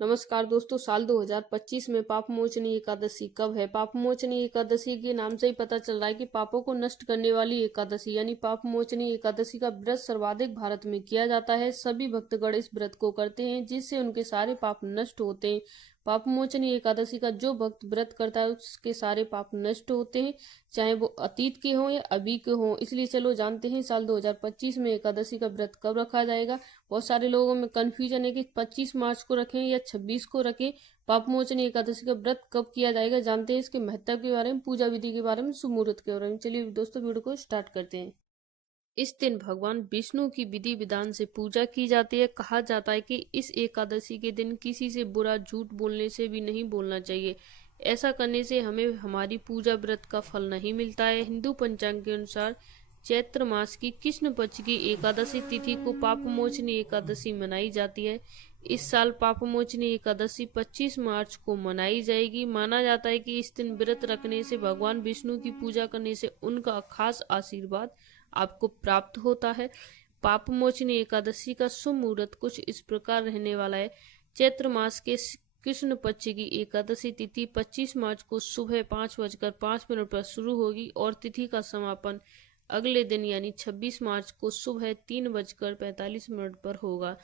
नमस्कार दोस्तों। साल 2025 में पापमोचनी एकादशी कब है? पापमोचनी एकादशी के नाम से ही पता चल रहा है कि पापों को नष्ट करने वाली एकादशी यानी पापमोचनी एकादशी का व्रत सर्वाधिक भारत में किया जाता है। सभी भक्तगण इस व्रत को करते हैं जिससे उनके सारे पाप नष्ट होते हैं। पापमोचनी एकादशी का जो भक्त व्रत करता है उसके सारे पाप नष्ट होते हैं, चाहे वो अतीत के हों या अभी के हों। इसलिए चलो जानते हैं साल 2025 में एकादशी का व्रत कब रखा जाएगा। बहुत सारे लोगों में कंफ्यूजन है कि 25 मार्च को रखें या 26 को रखें। पापमोचनी एकादशी का व्रत कब किया जाएगा, जानते हैं इसके महत्व के बारे में, पूजा विधि के बारे में, शुभ मुहूर्त के बारे में। चलिए दोस्तों वीडियो को स्टार्ट करते हैं। इस दिन भगवान विष्णु की विधि विधान से पूजा की जाती है। कहा जाता है कि इस एकादशी के दिन किसी से बुरा झूठ बोलने से भी नहीं बोलना चाहिए। ऐसा करने से हमें हमारी पूजा व्रत का फल नहीं मिलता है। हिंदू पंचांग के अनुसार चैत्र मास की कृष्ण पक्ष की एकादशी तिथि को पापमोचनी एकादशी मनाई जाती है। इस साल पापमोचनी एकादशी 25 मार्च को मनाई जाएगी। माना जाता है कि इस दिन व्रत रखने से भगवान विष्णु की पूजा करने से उनका खास आशीर्वाद आपको प्राप्त होता है। पापमोचनी एकादशी का शुभ मुहूर्त कुछ इस प्रकार रहने वाला है। चैत्र मास के कृष्ण पक्ष की एकादशी तिथि 25 मार्च को सुबह 5:05 पर शुरू होगी और तिथि का समापन अगले दिन यानी 26 मार्च को सुबह 3:45 पर होगा।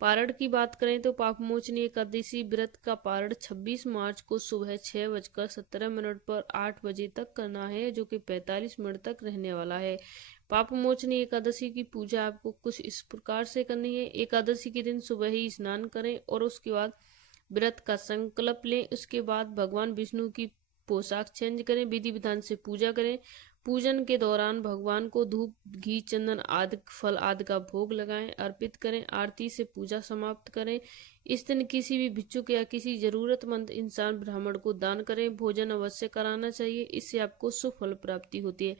पारण की बात करें तो पापमोचनी एकादशी व्रत का पारण 26 मार्च को सुबह 6:17 पर 8 बजे तक करना है, जो कि 45 मिनट तक रहने वाला है। पापमोचनी एकादशी की पूजा आपको कुछ इस प्रकार से करनी है। एकादशी के दिन सुबह ही स्नान करें और उसके बाद व्रत का संकल्प लें। उसके बाद भगवान विष्णु की पोशाक चेंज करें, विधि विधान से पूजा करें। पूजन के दौरान भगवान को धूप, घी, चंदन आदि फल आदि का भोग लगाएं, अर्पित करें। आरती से पूजा समाप्त करें। इस दिन किसी भी भिक्षुक या किसी जरूरतमंद इंसान ब्राह्मण को दान करें। भोजन अवश्य कराना चाहिए, इससे आपको शुभ फल प्राप्ति होती है।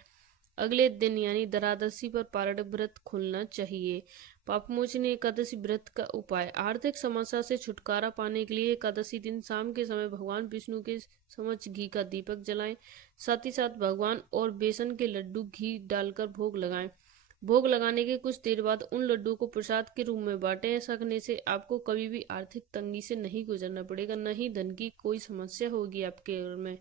अगले दिन यानी धरादशी पर पारण व्रत खोलना चाहिए। पापमोचनी एकादशी व्रत का उपाय। आर्थिक समस्या से छुटकारा पाने के लिए एकादशी दिन शाम के समय भगवान विष्णु के समक्ष घी का दीपक जलाएं। साथ ही साथ भगवान और बेसन के लड्डू घी डालकर भोग लगाएं। भोग लगाने के कुछ देर बाद उन लड्डू को प्रसाद के रूप में बांटें। ऐसा करने से आपको कभी भी आर्थिक तंगी से नहीं गुजरना पड़ेगा, न ही धन की कोई समस्या होगी आपके घर में।